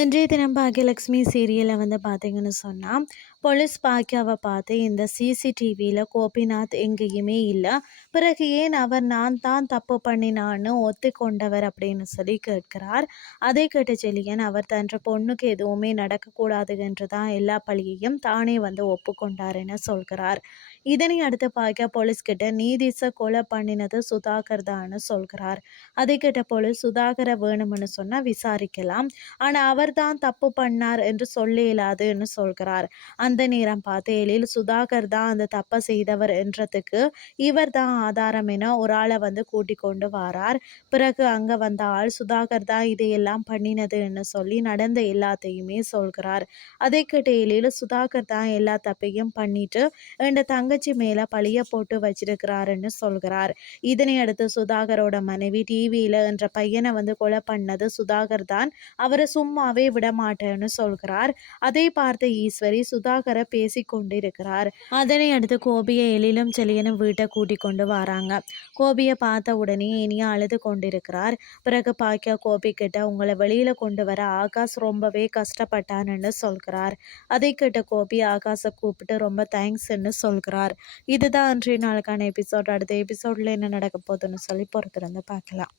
இன்றைய தினம் பாக்கியலக்ஷ்மி சீரியலை வந்து பார்த்தீங்கன்னு சொன்னால் போலீஸ் பாக்கியாவை பார்த்து இந்த சிசிடிவியில் கோபிநாத் எங்கேயுமே இல்லை. பிறகு ஏன் அவர் நான் தான் தப்பு பண்ணினான்னு ஒத்துக்கொண்டவர் அப்படின்னு சொல்லி கேட்கிறார். அதை கேட்ட செலியன் அவர் தன்ற பொண்ணுக்கு எதுவுமே நடக்கக்கூடாது என்று தான் எல்லா பழியையும் தானே வந்து ஒப்புக்கொண்டாருன்னு சொல்கிறார். இதனை அடுத்து பாக்கியா போலீஸ்கிட்ட நீதிச கொலை பண்ணினது சுதாகர் தான்னு சொல்கிறார். அதை கேட்ட போலீஸ் சுதாகரை வேணும்னு சொன்னால் விசாரிக்கலாம். ஆனால் அவர் அவர்தான் தப்பு பண்ணார் என்று சொல்ல இயலாதுன்னு சொல்கிறார். அந்த நேரம் பார்த்து எழில் சுதாகர் தான் அந்த தப்பை செய்தவர் என்றதுக்கு இவர் தான் ஆதாரம் என ஒரு ஆளை வந்து கூட்டி கொண்டு வாரார். பிறகு அங்கே வந்த ஆள் சுதாகர் தான் இதையெல்லாம் பண்ணினதுன்னு சொல்லி நடந்த எல்லாத்தையுமே சொல்கிறார். அதை கேட்ட எழில் சுதாகர் தான் எல்லா தப்பையும் பண்ணிட்டு என் தங்கச்சி மேலே பழிய போட்டு வச்சிருக்கிறாருன்னு சொல்கிறார். இதனை அடுத்து சுதாகரோட மனைவி டிவியில் என்ற பையனை வந்து கொலை பண்ணது சுதாகர் தான். அவரை சும்மா சும்மாவே விடமாட்டேன்னு சொல்கிறார். அதை பார்த்த ஈஸ்வரி சுதாகரை பேசி கொண்டிருக்கிறார். அதனை அடுத்து கோபியை எழிலும் செழியனும் வீட்டை கூட்டி கொண்டு வராங்க. கோபியை பார்த்த உடனே இனியா அழுது கொண்டிருக்கிறார். பிறகு பாக்கியா கோபி கிட்ட உங்களை வெளியில கொண்டு வர ஆகாஷ் ரொம்பவே கஷ்டப்பட்டான்னு சொல்கிறார். அதை கேட்ட கோபி ஆகாஷை கூப்பிட்டு ரொம்ப தேங்க்ஸ்ன்னு சொல்கிறார். இதுதான் அன்றைய நாளுக்கான எபிசோட் அடுத்த எபிசோட்ல என்ன நடக்க போகுதுன்னு சொல்லி பொறுத்திருந்து பார்க்கலாம்.